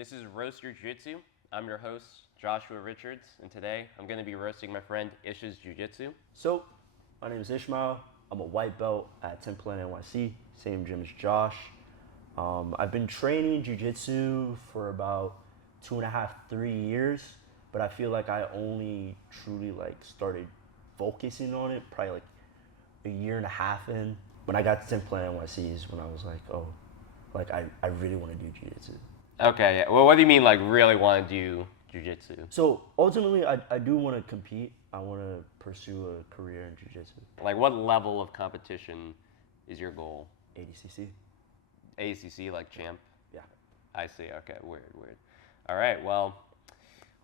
This is Roast Your Jiu Jitsu. I'm your host, Joshua Richards, and today I'm going to be roasting my friend Ish's Jiu Jitsu. So, my name is Ishmael. I'm a white belt at Temple NYC, same gym as Josh. I've been training Jiu Jitsu for about 2.5, 3 years, but I feel like I only truly started focusing on it probably like a year and a half in. When I got to Temple NYC is when I was like, oh, I really want to do Jiu Jitsu. Okay, yeah. Well, what do you mean, really want to do Jiu Jitsu? So ultimately, I do want to compete. I want to pursue a career in Jiu Jitsu. What level of competition is your goal? ADCC. ACC, like champ? Yeah. I see. Okay, weird. All right, well,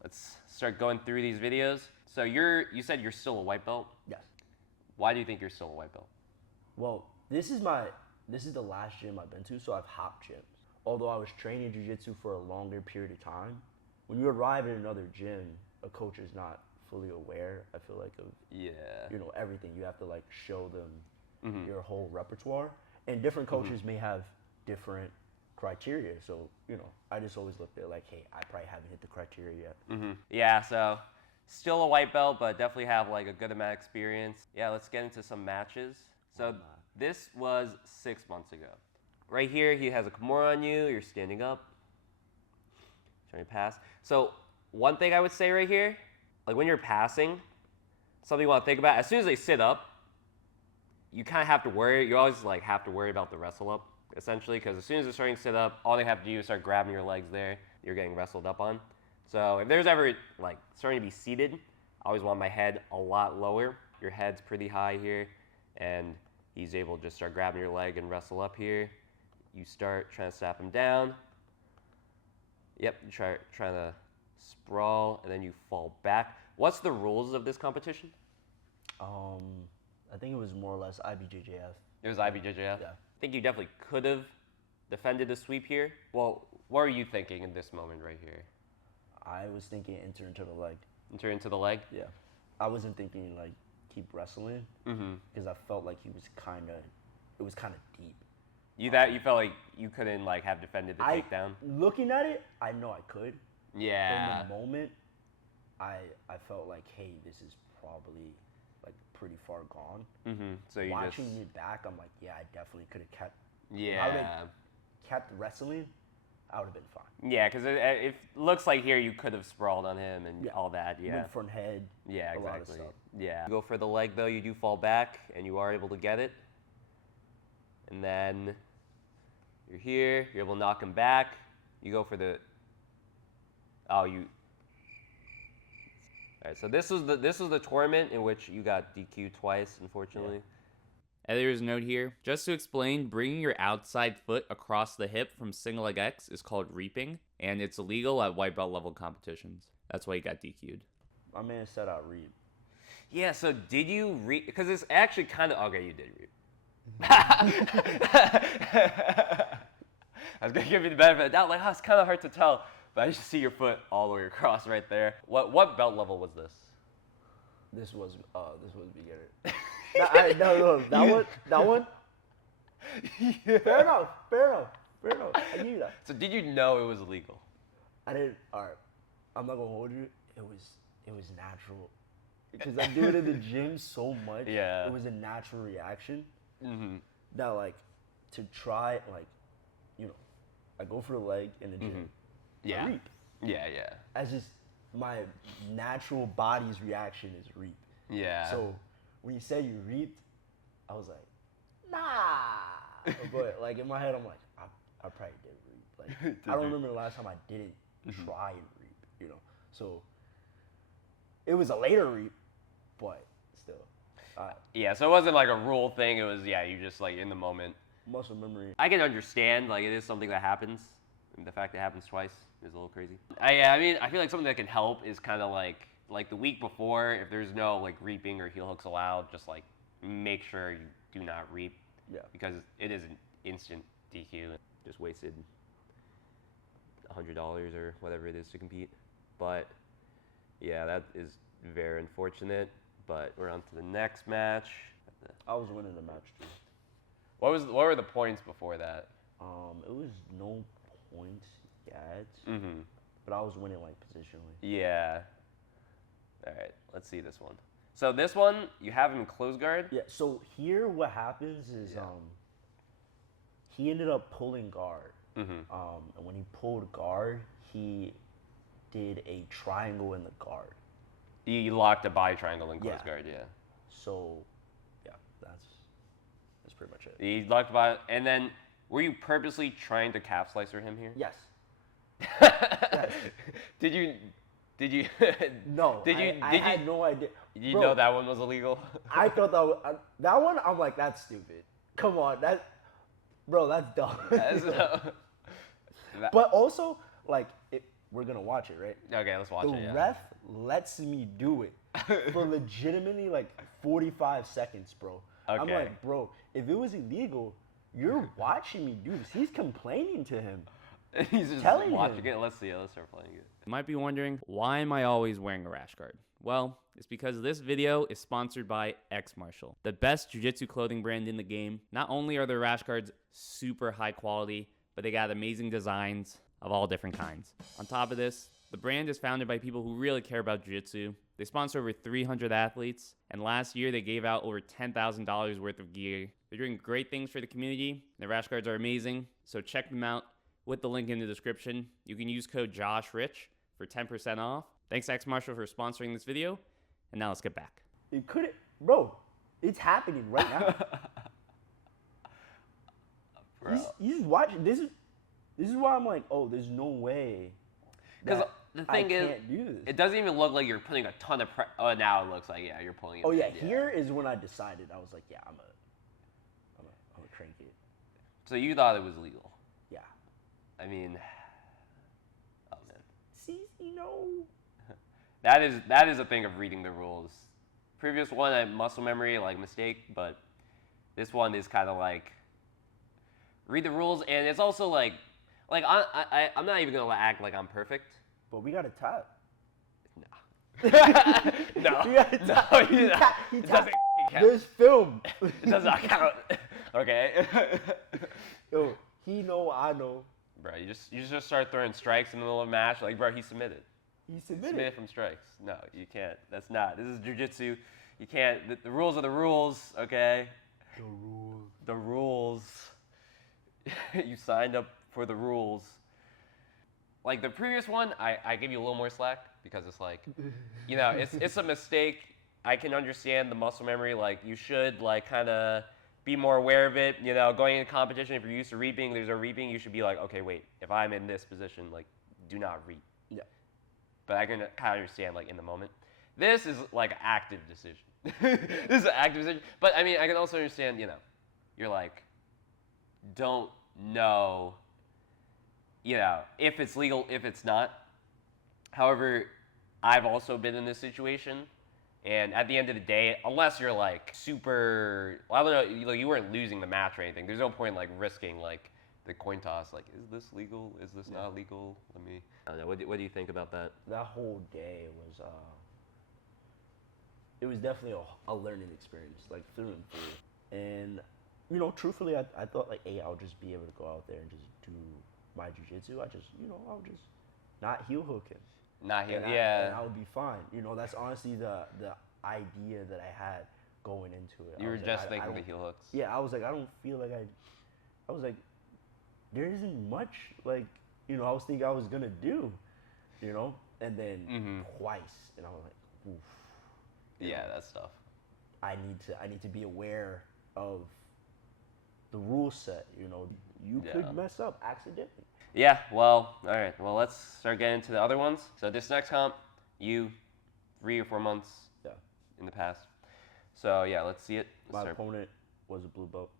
let's start going through these videos. So you said you're still a white belt? Yes. Why do you think you're still a white belt? Well, this is the last gym I've been to, so I've hopped gyms. Although I was training jiu-jitsu for a longer period of time, when you arrive at another gym, a coach is not fully aware, I feel like, of everything. You have to show them your whole repertoire. And different coaches may have different criteria. So, I just always looked at hey, I probably haven't hit the criteria yet. Yeah, so still a white belt, but definitely have a good amount of experience. Yeah, let's get into some matches. So this was 6 months ago. Right here, he has a Kimura on you. You're standing up. Trying to pass. So one thing I would say right here, when you're passing, something you want to think about, as soon as they sit up, you kind of have to worry. You always have to worry about the wrestle up, essentially, because as soon as they're starting to sit up, all they have to do is start grabbing your legs there. You're getting wrestled up on. So if there's ever starting to be seated, I always want my head a lot lower. Your head's pretty high here, and he's able to just start grabbing your leg and wrestle up here. You start trying to slap him down. Yep, you trying to sprawl, and then you fall back. What's the rules of this competition? I think it was more or less IBJJF. It was IBJJF? Yeah. I think you definitely could have defended the sweep here. Well, what are you thinking in this moment right here? I was thinking enter into the leg. Enter into the leg? Yeah. I wasn't thinking keep wrestling because I felt like it was kind of deep. You felt like you couldn't have defended the takedown? Looking at it, I know I could. Yeah. But in the moment, I felt hey, this is probably pretty far gone. So you watching me back, I'm yeah, I definitely could have kept. Yeah. I would have kept wrestling. I would have been fine. Yeah, because it looks like here you could have sprawled on him and all that. Yeah. Went front head. Yeah, exactly. A lot of stuff. Yeah. You go for the leg though, you do fall back, and you are able to get it. And then you're here. You're able to knock him back. You go for the. Oh, you. All right. So this was the tournament in which you got DQ'd twice, unfortunately. Yeah. Editor's note here. Just to explain, bringing your outside foot across the hip from single leg X is called reaping, and it's illegal at white belt level competitions. That's why you got DQ'd. My man said I reap. Yeah. So did you reap? Because it's actually kind of okay. You did reap. I was gonna give you the benefit of the doubt. It's kind of hard to tell, but I just see your foot all the way across right there. What belt level was this? This was beginner. No, that one. Yeah. Fair enough. I knew that. So did you know it was illegal? I didn't. All right, I'm not gonna hold you. It was natural because I do it in the gym so much. Yeah. It was a natural reaction. That to try I go for the leg in the gym. Yeah. I reap. Yeah. As just my natural body's reaction is reap. Yeah. So when you say you reaped, I was nah. But in my head, I'm I probably did reap. I don't remember the last time I didn't try and reap. So it was a later reap, but still. Yeah, so it wasn't a rule thing. It was, you just in the moment. Muscle memory. I can understand, it is something that happens. And the fact that it happens twice is a little crazy. I feel like something that can help is kind of like the week before, if there's no reaping or heel hooks allowed, just make sure you do not reap. Yeah. Because it is an instant DQ. Just wasted $100 or whatever it is to compete. But yeah, that is very unfortunate. But we're on to the next match. I was winning the match too. What were the points before that? It was no points gads, Mm-hmm. but I was winning like positionally. Yeah. All right, let's see this one. So this one, you have him in close guard. Yeah. So here, what happens is Yeah. he ended up pulling guard. Mm-hmm. And when he pulled guard, he did a triangle in the guard. You locked a body triangle in close Yeah. guard, yeah. So, yeah, that's pretty much it. He locked body, and then were you purposely trying to calf slicer him here? Yes. Did you? No. I had no idea. You Bro, know that one was illegal? I thought that one. I'm like, that's stupid. Come on, that's dumb. But also, like, we're gonna watch it, right? Okay, let's watch The it. Yeah. ref lets me do it for legitimately like 45 seconds, bro. I'm Okay. like, bro, if it was illegal, you're watching me do this. He's complaining to him. He's just telling watching him. it. Let's see it. Let's start playing it. You might be wondering, why am I always wearing a rash guard? Well, it's because this video is sponsored by X Martial, the best jiu-jitsu clothing brand in the game. Not only are their rash guards super high quality, but they got amazing designs of all different kinds. On top of this, the brand is founded by people who really care about jiu-jitsu. They sponsor over 300 athletes, and last year they gave out over $10,000 worth of gear. They're doing great things for the community. Their rash guards are amazing, so check them out with the link in the description. You can use code JOSHRICH for 10% off. Thanks X Martial for sponsoring this video, and now let's get back. It couldn't, bro. It's happening right now. Bro. He's watching. This is why I'm like, oh, there's no way. Because that the I thing is, can't do this. it doesn't even look like you're putting a ton of pressure. Oh, now it looks like, yeah, you're pulling it. Oh yeah, in, here is when I decided. I was like, yeah, I'm a crank it. So you thought it was legal. Yeah. I mean, oh man. See, you know. That is a thing of reading the rules. Previous one, I muscle memory, like mistake, but this one is kind of like read the rules, and it's also like I'm not even gonna act like I'm perfect. But we got to tap. No, We got to tap. no, He it tapped. doesn't count. There's film. It does not count. Okay. Yo, he know, I know. Bro, you just start throwing strikes in the middle of a match. Like, bro, he submitted. He Submitted submitted. from strikes. No, you can't. That's not. This is jiu-jitsu. You can't. The rules are the rules, okay? The rules. The rules. You signed up for the rules. Like the previous one, I give you a little more slack because it's like, you know, it's a mistake. I can understand the muscle memory. Like you should like kind of be more aware of it. You know, going into competition, if you're used to reaping, there's a reaping, you should be like, okay, wait, if I'm in this position, like, do not reap. Yeah. But I can kind of understand like in the moment. This is like an active decision. This is an active decision. But I mean, I can also understand, you know, you're like, don't know, you know, if it's legal, if it's not. However, I've also been in this situation. And at the end of the day, unless you're like super, well, I don't know, like you weren't losing the match or anything. There's no point like risking like the coin toss. Like, is this legal? Is this not legal? I don't know. What do you think about that? That whole day was, it was definitely a learning experience, like through and through. And, you know, truthfully, I thought like, hey, I'll just be able to go out there and just do my jiu-jitsu. I'll just not heel hook him. Not here. And Yeah. I would be fine. You know, that's honestly the idea that I had going into it. You I were was like, just I thinking the don't- heel hooks. Yeah, I was like, I don't feel like I was like, there isn't much, like, you know, I was thinking I was gonna do, you know, and then twice, and I was like, oof. Yeah, that's tough. I need to be aware of the rule set. You know, you Yeah. could mess up accidentally. Yeah, well, all right. Well, let's start getting into the other ones. So this next comp, you 3 or 4 months Yeah. in the past. So yeah, let's see it. My opponent was a blue belt.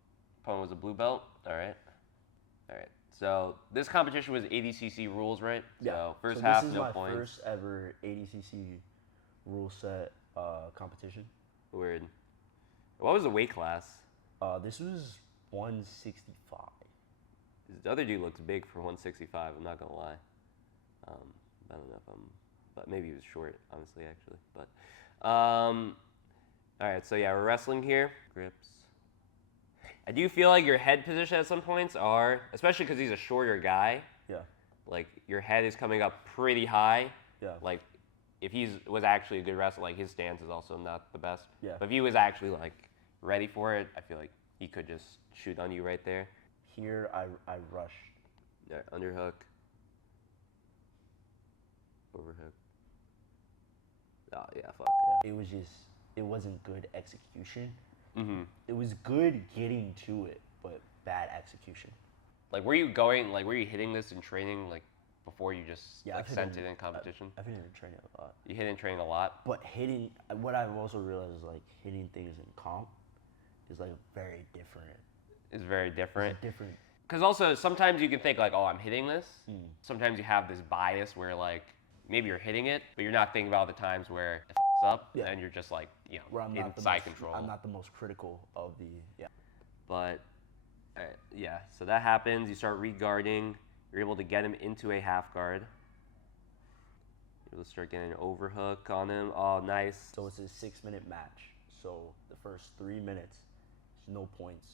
Opponent was a blue belt. All right. All right. So this competition was ADCC rules, right? So first half, this is no my points. first ever ADCC rule set competition. Weird. What was the weight class? This was 165. The other dude looks big for 165. I'm not gonna lie. I don't know if but maybe he was short, honestly, actually. But, all right. So yeah, we're wrestling here. Grips. I do feel like your head position at some points are, especially because he's a shorter guy. Yeah. like your head is coming up pretty high. Yeah. Like if was actually a good wrestler, like his stance is also not the best. Yeah. But if he was actually like ready for it, I feel like he could just shoot on you right there. Here I rushed. Yeah, underhook. Overhook. Oh yeah, fuck. Yeah. It wasn't good execution. Mm-hmm. It was good getting to it, but bad execution. Like were you hitting this in training like before you just like sent it in competition? I've hit it in training a lot. You hit in training a lot? But what I've also realized is like hitting things in comp is like very different. It's very different. It's different. Because also sometimes you can think like, oh, I'm hitting this. Sometimes you have this bias where like maybe you're hitting it, but you're not thinking about the times where it fucks up and you're just like, you know, where I'm not side control. I'm not the most critical of the But yeah, so that happens. You start re-guarding. You're able to get him into a half guard. You're able to start getting an overhook on him. Oh, nice. So it's a 6-minute match. So the first 3 minutes, there's no points.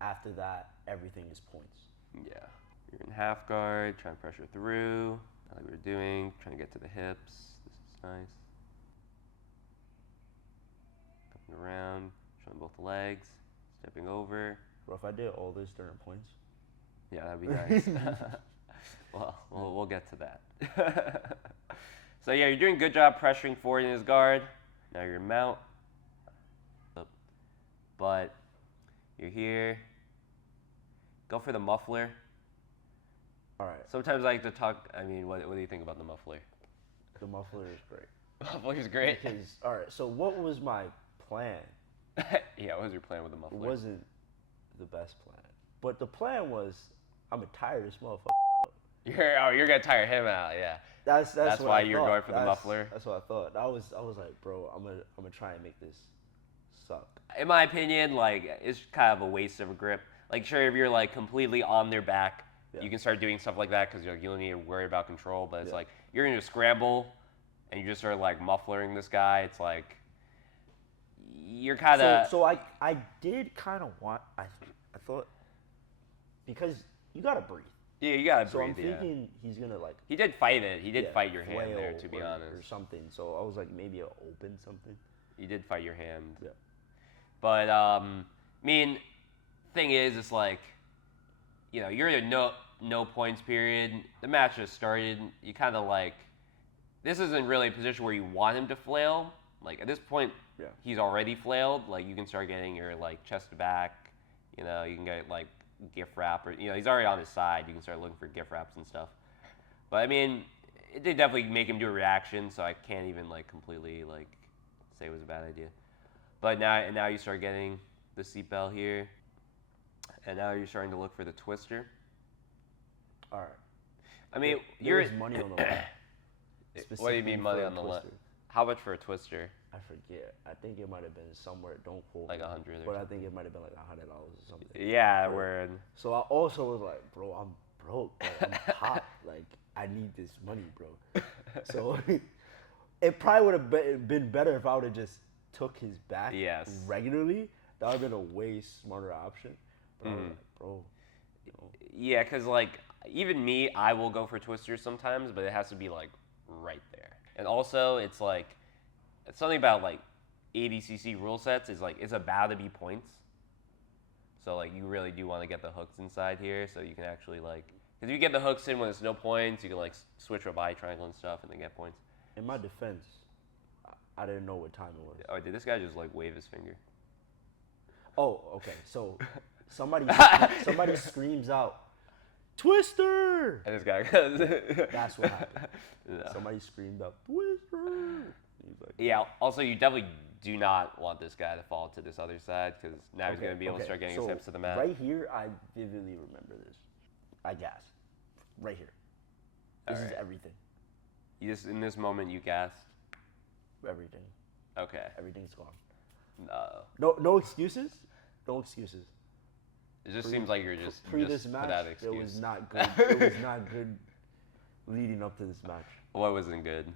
After that, everything is points. Yeah. You're in half guard, trying to pressure through, like we were doing, trying to get to the hips. This is nice. Coming around, showing both legs, stepping over. Bro, if I did all this during points. Yeah, that'd be nice. Well, we'll get to that. So yeah, you're doing a good job pressuring forward in his guard. Now you're mount. But you're here. Go for the muffler. All right. Sometimes I like to talk. I mean, what do you think about the muffler? The muffler is great. Muffler's great. Because, all right, so what was my plan? Yeah, what was your plan with the muffler? It wasn't the best plan. But the plan was, I'm going to tire this motherfucker out. You're going to tire him out, yeah. That's what why I you're thought. going for the muffler? That's what I thought. I was like, bro, I'm gonna try and make this suck. In my opinion, like, it's kind of a waste of a grip. Like, sure, if you're, like, completely on their back, you can start doing stuff like that because you don't need to worry about control. But it's like, you're going to scramble, and you just start, like, mufflering this guy. It's like, you're kind of... So I did kind of want... I thought... Because you got to breathe. Yeah, you got to So breathe, I'm thinking he's going to, like... He did fight it. He did fight your hand there, to be or honest. something. So I was like, maybe I'll open something. He did fight your hand. Yeah. But, I mean, thing is, it's like, you know, you're in a no points period. The match just started. You kind of like, this isn't really a position where you want him to flail. Like, at this point, he's already flailed. Like, you can start getting your, like, chest to back. You know, you can get, like, gift wrap. Or, you know, he's already on his side. You can start looking for gift wraps and stuff. But, I mean, it did definitely make him do a reaction, so I can't even, like, completely, like, say it was a bad idea. But now you start getting the seatbelt here. And now you're starting to look for the twister. All right. I mean, there was money on the line. What do you mean money on the line? How much for a twister? I forget. I think it might have been somewhere. Don't quote like me. $100 or But I something. think it might have been like $100 or something. Yeah, word. So I also was like, bro, I'm broke. Bro. I'm hot. Like, I need this money, bro. So it probably would have been better if I would have just took his back regularly. That would have been a way smarter option. But I was like, bro. You know. Yeah, because, like, even me, I will go for twisters sometimes, but it has to be, like, right there. And also, it's, like, it's something about, like, ADCC rule sets is, like, it's about to be points. So, like, you really do want to get the hooks inside here so you can actually, like, because if you get the hooks in when it's no points, you can, like, switch a body triangle and stuff and then get points. In my defense, I didn't know what time it was. Oh, did this guy just, like, wave his finger? Oh, okay. So somebody screams out, Twister! And this guy That's what happened. No. Somebody screamed out, Twister! He's like, yeah, also you definitely do not want this guy to fall to this other side because now he's going to be able to start getting his hips to the mat. Right here, I vividly remember this. I gasped. Right here. This is everything. You just, in this moment, you gasped? Everything. Okay. Everything's gone. No excuses? No excuses. It just seems like you're just this match, without excuse. It was not good. It was not good leading up to this match. What wasn't good?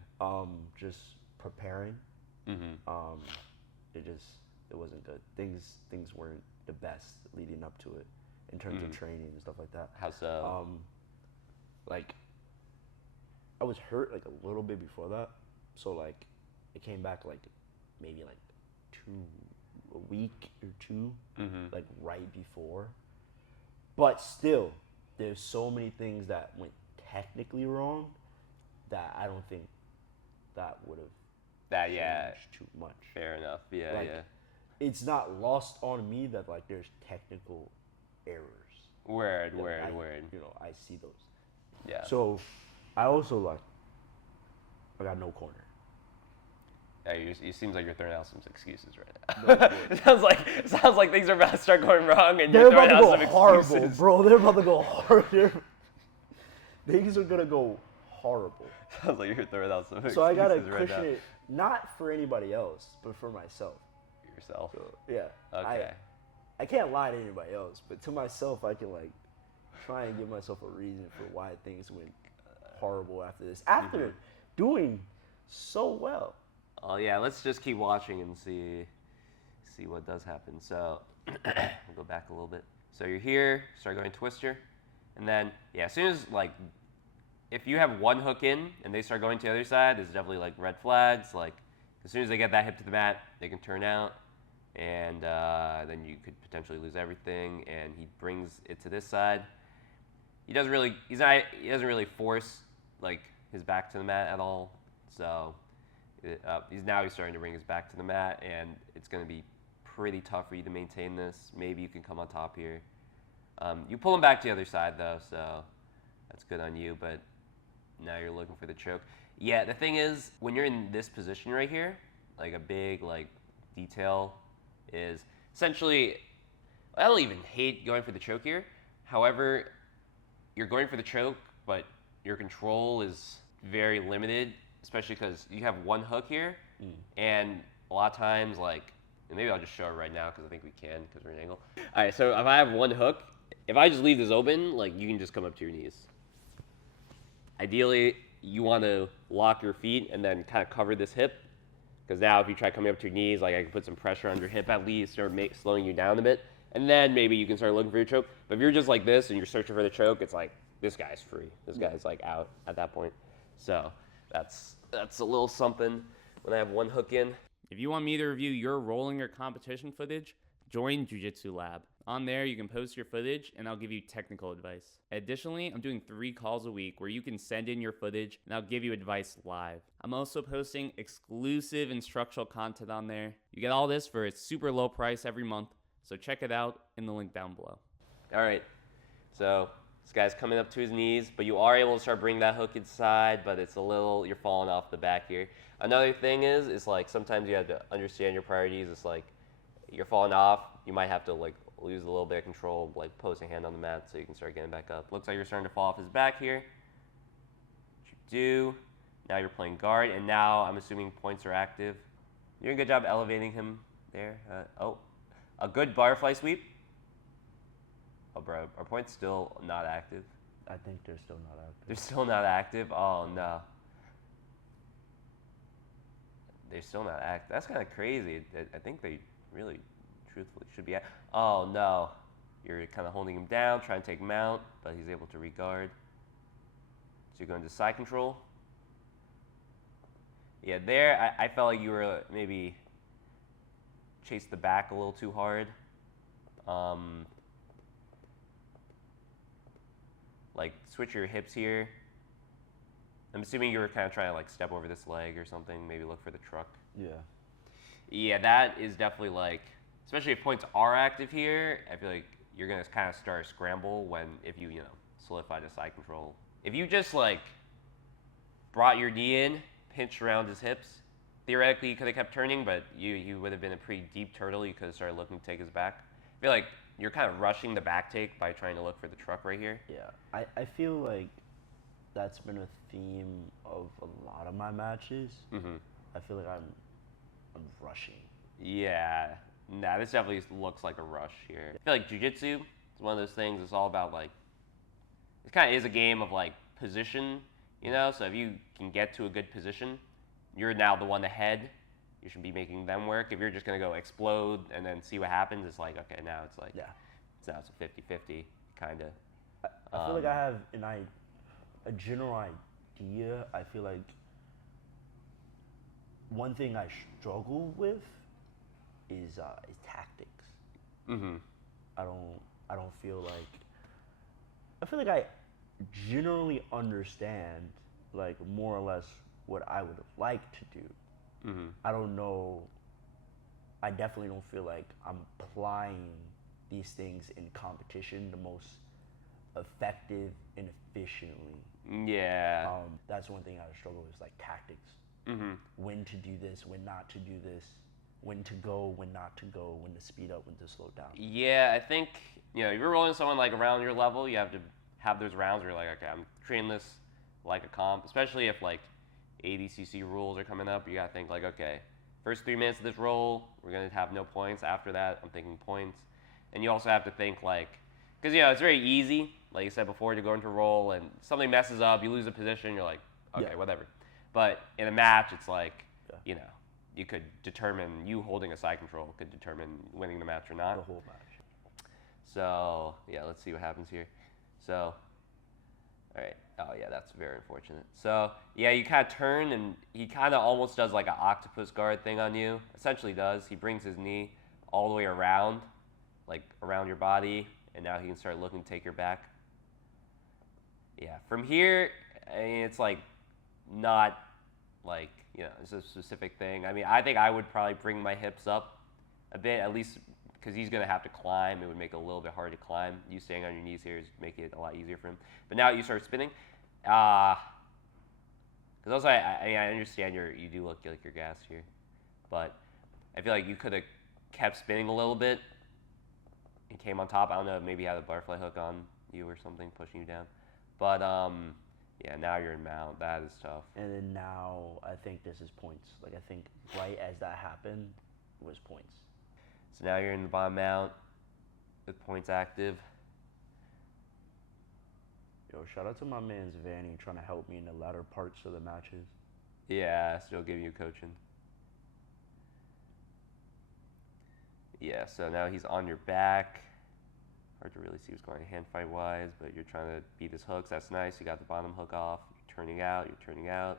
Just preparing. Mm-hmm. It wasn't good. Things weren't the best leading up to it in terms of training and stuff like that. How so? Like I was hurt like a little bit before that, so like it came back like maybe like a week or two, like right before. But still, there's so many things that went technically wrong that I don't think that would have That yeah, too much. fair enough. Yeah, Like, yeah. it's not lost on me that like there's technical errors. Word. You know, I see those. Yeah. So, I also like, I got no corner. Yeah, it seems like you're throwing out some excuses right No, now. it sounds like things are about to start going wrong, and They're you're about throwing to out go some horrible, excuses. bro. They're about to go horrible. Things are gonna go horrible. Sounds like you're throwing out some excuses So I gotta right cushion now. it, not for anybody else, but for myself. Yourself. So, yeah. Okay. I can't lie to anybody else, but to myself, I can like try and give myself a reason for why things went horrible after this. After doing so well. Oh yeah, let's just keep watching and see what does happen. So we'll go back a little bit. So you're here, start going twister, and then yeah, as soon as like if you have one hook in and they start going to the other side, there's definitely like red flags. Like as soon as they get that hip to the mat, they can turn out, and then you could potentially lose everything. And he brings it to this side. He doesn't really force like his back to the mat at all. So he's starting to bring his back to the mat, and it's going to be pretty tough for you to maintain this. Maybe you can come on top here. You pull him back to the other side though, so that's good on you. But now you're looking for the choke. Yeah, the thing is, when you're in this position right here, like a big like detail is essentially, I don't even hate going for the choke here. However, you're going for the choke, but your control is very limited, especially because you have one hook here, and a lot of times, like, and maybe I'll just show it right now because I think we can because we're in an angle. All right, so if I have one hook, if I just leave this open, like, you can just come up to your knees. Ideally, you want to lock your feet and then kind of cover this hip, because now if you try coming up to your knees, like, I can put some pressure on your hip at least, or slowing you down a bit, and then maybe you can start looking for your choke. But if you're just like this and you're searching for the choke, it's like, this guy's free. This guy's like out at that point. So that's a little something when I have one hook in. If you want me to review your rolling or competition footage, join Jiu Jitsu Lab. On there, you can post your footage and I'll give you technical advice. Additionally, I'm doing 3 calls a week where you can send in your footage and I'll give you advice live. I'm also posting exclusive instructional content on there. You get all this for a super low price every month, so check it out in the link down below. All right, so this guy's coming up to his knees, but you are able to start bringing that hook inside, but it's a little, you're falling off the back here. Another thing is like sometimes you have to understand your priorities. It's like you're falling off, you might have to like lose a little bit of control, like post a hand on the mat so you can start getting back up. Looks like you're starting to fall off his back here. What you do, now you're playing guard, and now I'm assuming points are active. You're doing a good job elevating him there. A good butterfly sweep. Oh, bro, are points still not active? I think they're still not active. They're still not active? Oh, no. They're still not active. That's kind of crazy. I think they really, truthfully, should be active. Oh, no. You're kind of holding him down, trying to take him out, but he's able to regard. So you're going to side control. Yeah, there, I felt like you were maybe chased the back a little too hard. Like, switch your hips here. I'm assuming you were kind of trying to like step over this leg or something, maybe look for the truck. Yeah. Yeah, that is definitely like, especially if points are active here, I feel like you're gonna kind of start a scramble if you solidify the side control. If you just like brought your knee in, pinched around his hips, theoretically you could have kept turning, but you would have been a pretty deep turtle. You could have started looking to take his back. I feel like you're kind of rushing the back take by trying to look for the truck right here. Yeah, I feel like that's been a theme of a lot of my matches. I feel like I'm rushing. Yeah, nah, this definitely looks like a rush here. I feel like jiu-jitsu is one of those things. It's all about like, it kind of is a game of like position, so if you can get to a good position, you're now the one ahead. You should be making them work. If you're just gonna go explode and then see what happens, it's like, okay, now it's like, now it's a 50-50 kind of. I feel like I have a general idea. I feel like one thing I struggle with is tactics. Mm-hmm. I don't feel like I feel like I generally understand like more or less what I would like to do. Mm-hmm. I don't know. I definitely don't feel like I'm applying these things in competition the most effective and efficiently. Yeah. That's one thing I struggle with is like tactics. Mm-hmm. When to do this, when not to do this, when to go, when not to go, when to speed up, when to slow down. Yeah, I think, if you're rolling someone like around your level, you have to have those rounds where you're like, okay, I'm treating this like a comp, especially if like ADCC rules are coming up. You gotta think like, okay, first 3 minutes of this roll, we're gonna have no points. After that, I'm thinking points. And you also have to think like, because it's very easy, like you said before, to go into a roll and something messes up, you lose a position, you're like, okay, whatever. But in a match, it's like, you could determine, you holding a side control could determine winning the match or not. The whole match. So, yeah, let's see what happens here. So, all right. Oh, yeah, that's very unfortunate. So, yeah, you kind of turn, and he kind of almost does like an octopus guard thing on you. Essentially does. He brings his knee all the way around, like around your body, and now he can start looking to take your back. Yeah, from here, I mean, it's like not like, it's a specific thing. I mean, I think I would probably bring my hips up a bit, at least because he's going to have to climb. It would make it a little bit hard to climb. You staying on your knees here is making it a lot easier for him. But now you start spinning. Because also, I understand you do look like you're gassed here. But I feel like you could have kept spinning a little bit and came on top. I don't know, maybe you had a butterfly hook on you or something, pushing you down. But, yeah, now you're in mount. That is tough. And then now I think this is points. Like I think right as that happened was points. So now you're in the bottom mount with points active. Yo, shout out to my man's Vanny trying to help me in the latter parts of the matches. Yeah, still giving you coaching. Yeah, so now he's on your back. Hard to really see what's going on hand fight wise, but you're trying to beat his hooks. That's nice. You got the bottom hook off. You're turning out.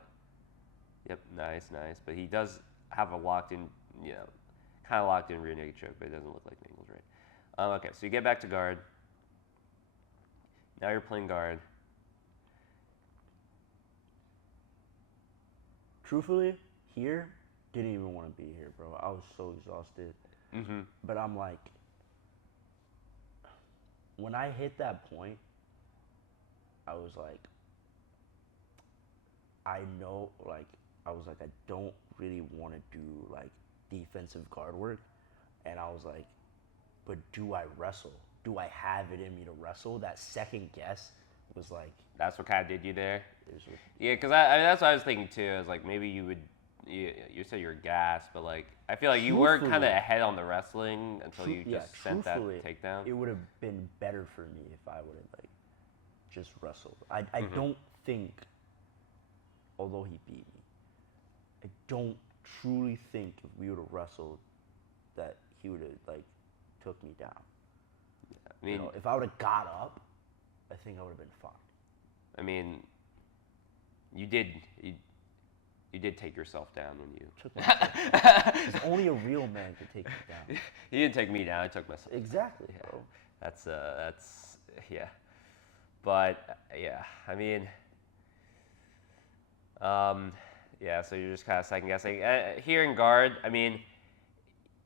Yep, nice. But he does have a locked in, kind of locked in rear naked choke, but it doesn't look like the angle's right. Okay, so you get back to guard. Now you're playing guard. Truthfully, here, didn't even want to be here, bro. I was so exhausted. Mm-hmm. But I'm like, when I hit that point, I was like, I don't really want to do like defensive guard work. And I was like, but do I wrestle? Do I have it in me to wrestle? That second guess was like. That's what kind of did you there? Yeah, because I mean, that's what I was thinking too. I was like, maybe you would, you said you're gassed, but like, I feel like you were kind of ahead on the wrestling until you just sent that takedown. It would have been better for me if I would have like just wrestled. I don't think, although he beat me, I don't truly think if we would have wrestled that he would have like took me down. Yeah, I mean, if I would have got up, I think I would have been fine. I mean, you did take yourself down when you took myself. It's only a real man could take me down. He didn't take me down. I took myself. Exactly, down. bro. That's yeah. But yeah, I mean, yeah. So you're just kind of second guessing here in guard. I mean,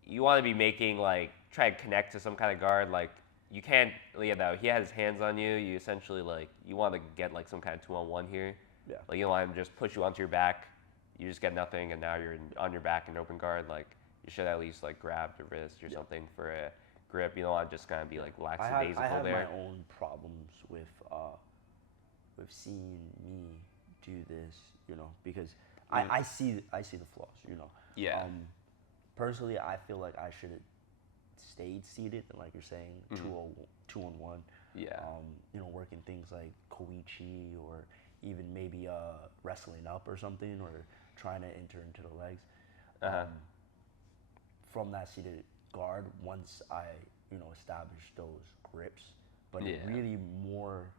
you want to be making like try to connect to some kind of guard. Like you can't. Yeah, no. He had his hands on you. You essentially like you want to get like some kind of 2-on-1 here. Yeah. Like you don't want him to just push you onto your back. You just get nothing, and now you're on your back in open guard. Like you should at least like grab the wrist or something for a grip. You don't want to just kind of be like lackadaisical I have there. my own problems with seeing me do this, because I see the flaws, Yeah. Personally, I feel like I should have stayed seated, and like you're saying, 2-on-1. Yeah. Working things like koichi or even maybe wrestling up or something, or trying to enter into the legs. From that seated guard, once I established those grips, but it really more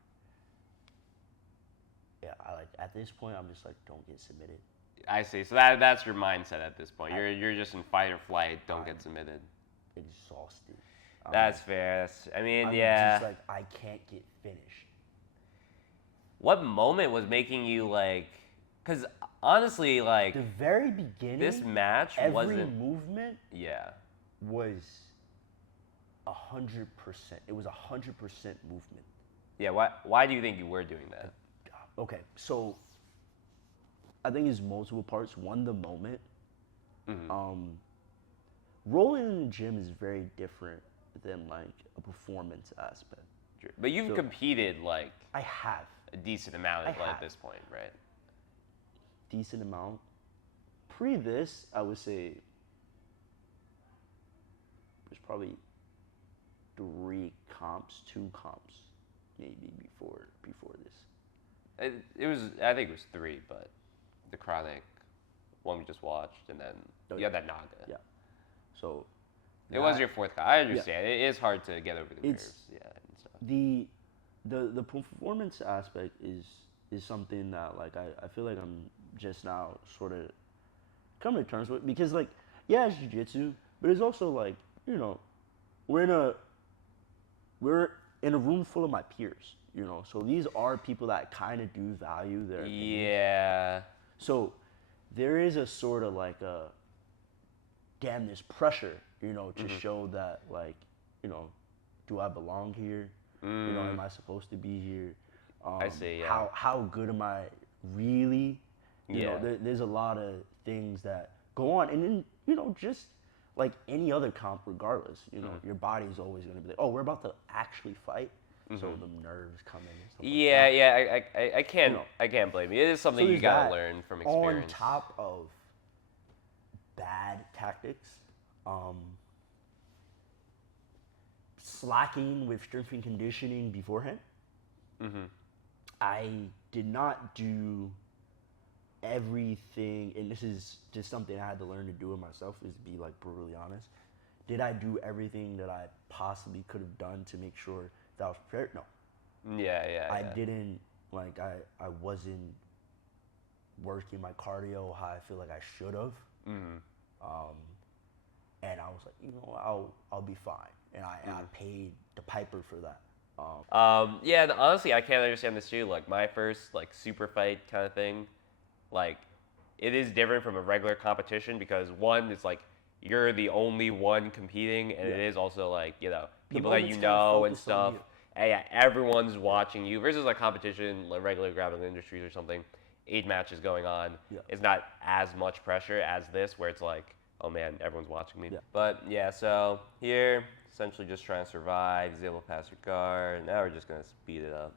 yeah, I like at this point I'm just like, don't get submitted. I see. So that's your mindset at this point. You're just in fight or flight. Don't get submitted. Exhausted. That's fair. I mean, I'm yeah. just like, I can't get finished. What moment was making you like? Because honestly, like The very beginning, this match every wasn't. movement Yeah. was 100%. It was 100% movement. Yeah. Why do you think you were doing that? Okay, so I think it's multiple parts. One, the moment. Rolling in the gym is very different than like a performance aspect. But you've competed like I have a decent amount at have. this point, right? decent amount. Pre this, I would say there's probably 2 comps, maybe before this. It was. I think it was 3, but the chronic one we just watched, and then you had that Naga. Yeah. So it was your 4th comp. I understand. Yeah. It is hard to get over the nerves. Yeah. And stuff. The performance aspect is something that like I feel like I'm just now sort of coming to terms with, because like it's jiu-jitsu, but it's also like, you know, we're in a room full of my peers, you know, so these are people that kind of do value their opinion. Yeah. So there is a sort of like a damn, there's pressure, you know, to show that like, you know, do I belong here? You know, am I supposed to be here? I see. Yeah. How good am I really? You know, there's a lot of things that go on, and then, you know, just like any other comp, regardless, you know, your body's always going to be like, oh, we're about to actually fight, so the nerves come in and stuff like that. I can't, You know, I can't blame you. It is something you gotta learn from experience. On top of bad tactics, slacking with strength and conditioning beforehand. I did not do everything, and this is just something I had to learn to do it myself, is be like brutally honest. Did I do everything that I possibly could have done to make sure that I was prepared? No. I didn't, like, I wasn't working my cardio how I feel like I should have. And I was like, you know, I'll be fine. And I paid the piper for that. Honestly, I can't understand this too. Like my first like super fight kind of thing, like it is different from a regular competition, because one, it's like you're the only one competing, and it is also like, you know, people that you know and stuff. And yeah, everyone's watching you, versus like competition, like regular grappling industries or something. 8 matches going on. It's not as much pressure as this, where it's like, oh man, everyone's watching me. But yeah, so here, essentially just trying to survive. He's able to pass your guard. Now we're just gonna speed it up.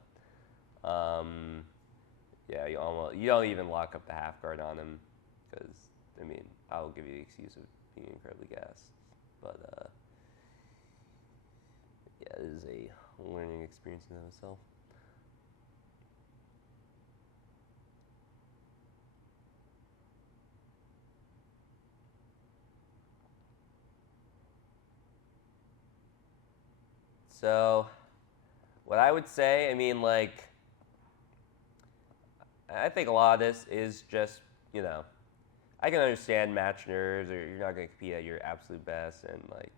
You don't even lock up the half guard on him, because I mean, I will give you the excuse of being incredibly gassed. But it is a learning experience in and of itself. So, what I would say, I mean, like, I think a lot of this is just, you know, I can understand match nerves, or you're not going to compete at your absolute best, and, like,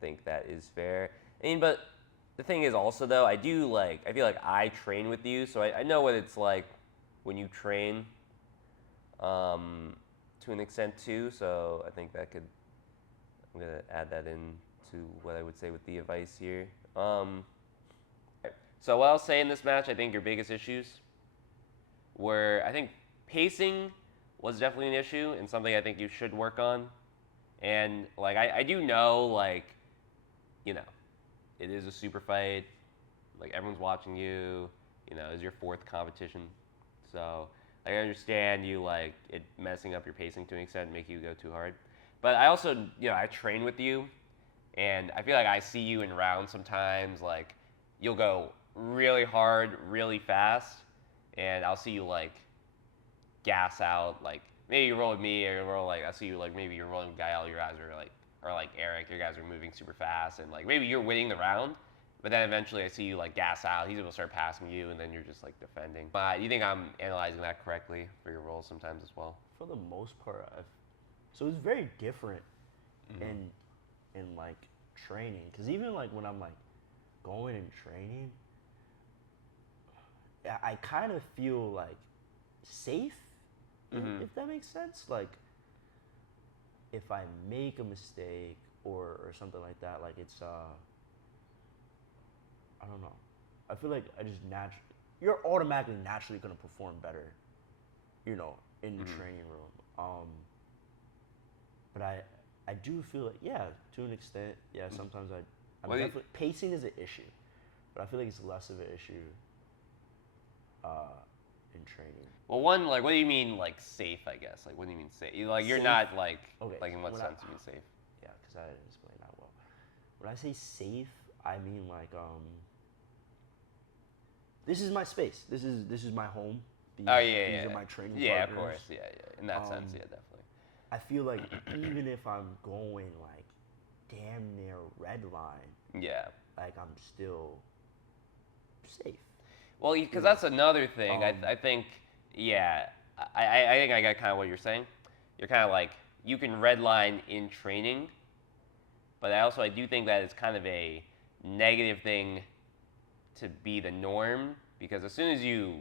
think that is fair. I mean, but the thing is also, though, I feel like I train with you, so I know what it's like when you train to an extent, too, so I think that I'm going to add that in to what I would say with the advice here. So what I'll say in this match, I think your biggest issues were, I think pacing was definitely an issue, and something I think you should work on. And like I do know, like, you know, it is a super fight, like everyone's watching you, you know, it's your 4th competition, so I understand you like it messing up your pacing to an extent, make you go too hard. But I also, you know, I train with you, and I feel like I see you in rounds sometimes, like, you'll go really hard, really fast, and I'll see you, like, gas out. Like, maybe you roll with me, or you roll, like, I see you, like, maybe you're rolling with Gael, your guys are, like, or, like, Eric, your guys are moving super fast, and, like, maybe you're winning the round, But then eventually I see you like gas out. He's able to start passing you, and then you're just like defending. But you think I'm analyzing that correctly for your roles sometimes as well? For the most part, so it's very different in like training. Because even like when I'm like going and training, I kind of feel like safe, if that makes sense. Like if I make a mistake or something like that, like it's I don't know. I feel like you're automatically naturally gonna perform better, in the training room. But I do feel like, yeah, to an extent, yeah, sometimes I'm definitely, pacing is an issue, but I feel like it's less of an issue in training. Well, one, like, what do you mean, like, safe, I guess? Like, what do you mean safe? Like, you're Safe? not, like, Okay, like, in what when sense do you mean safe? Yeah, because I didn't explain that well. When I say safe, I mean like, this is my space. This is my home. These are my training partners. Yeah, of course, yeah. In that sense, yeah, definitely. I feel like even if I'm going like damn near red line, Yeah. like I'm still safe. Well, because that's another thing. I think, yeah, I think I got kind of what you're saying. You're kind of like, you can redline in training, but I do think that it's kind of a negative thing to be the norm, because as soon as you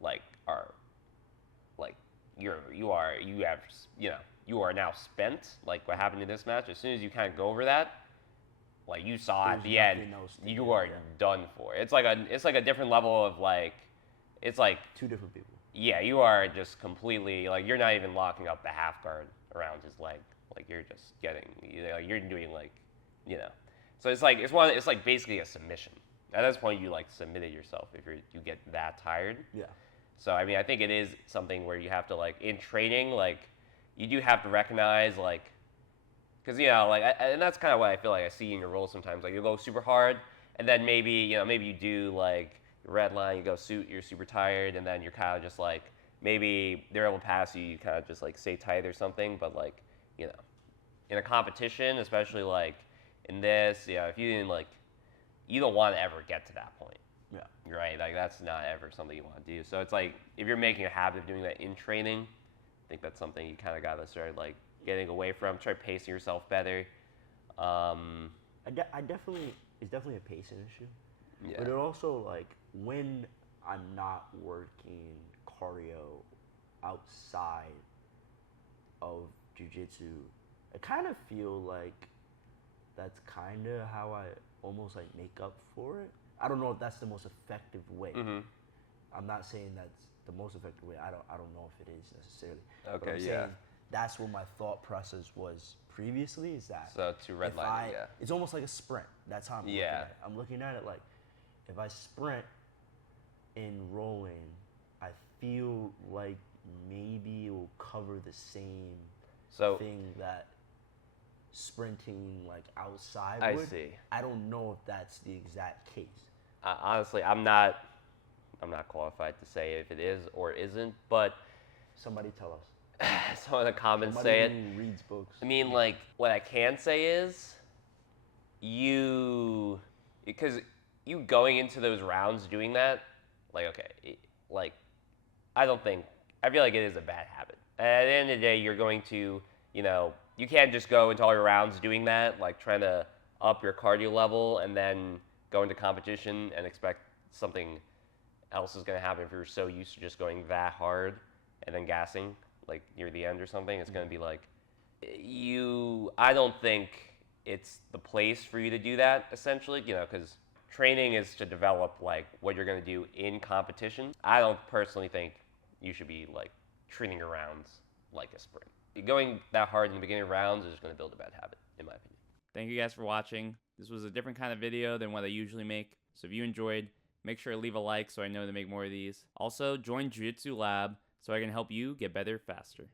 like are like you are now spent, like what happened in this match, as soon as you kind of go over that, like you saw at the end, you are done for. It's like a different level of like, it's like two different people. Yeah, you are just completely like, you're not even locking up the half guard around his leg. Like you're just you're doing like, So it's like basically a submission. At this point, you like submitted yourself if you get that tired. Yeah. So I mean, I think it is something where you have to like in training, like you do have to recognize like, because and that's kind of what I feel like I see in your roles sometimes. Like you go super hard, and then maybe you do like red line, you go you're super tired, and then you're kind of just like, maybe they're able to pass you, you kind of just like stay tight or something. But like, in a competition, especially like in this, if you didn't like, you don't want to ever get to that point. Yeah. Right? Like that's not ever something you want to do. So it's like, if you're making a habit of doing that in training, I think that's something you kind of got to start like getting away from. Try pacing yourself better. It's definitely a pacing issue. Yeah. But it also like, when I'm not working cardio outside of jiu-jitsu, I kind of feel like that's kind of how I almost like make up for it. I don't know if that's the most effective way. Mm-hmm. I'm not saying that's the most effective way. I don't know if it is necessarily. Okay, but I'm saying that's what my thought process was previously. Is that so to redline? It's almost like a sprint. That's how I'm looking at it. I'm looking at it like, if I sprint in rolling, I feel like maybe it will cover the same thing that sprinting like outside would. I see. I don't know if that's the exact case. Honestly, I'm not qualified to say if it is or isn't, but somebody tell us. Some of the comments somebody say it. Who reads books. I mean, like, what I can say is, because you going into those rounds doing that, like, okay, I feel like it is a bad habit. At the end of the day, you're going to, you can't just go into all your rounds doing that, like trying to up your cardio level and then go into competition and expect something else is going to happen if you're so used to just going that hard and then gassing like near the end or something. It's going to be like, I don't think it's the place for you to do that, essentially, because training is to develop like what you're going to do in competition. I don't personally think you should be like treating your rounds like a sprint. Going that hard in the beginning of rounds is going to build a bad habit, in my opinion. Thank you guys for watching. This was a different kind of video than what I usually make. So if you enjoyed, make sure to leave a like so I know to make more of these. Also, join Jiu Jitsu Lab so I can help you get better faster.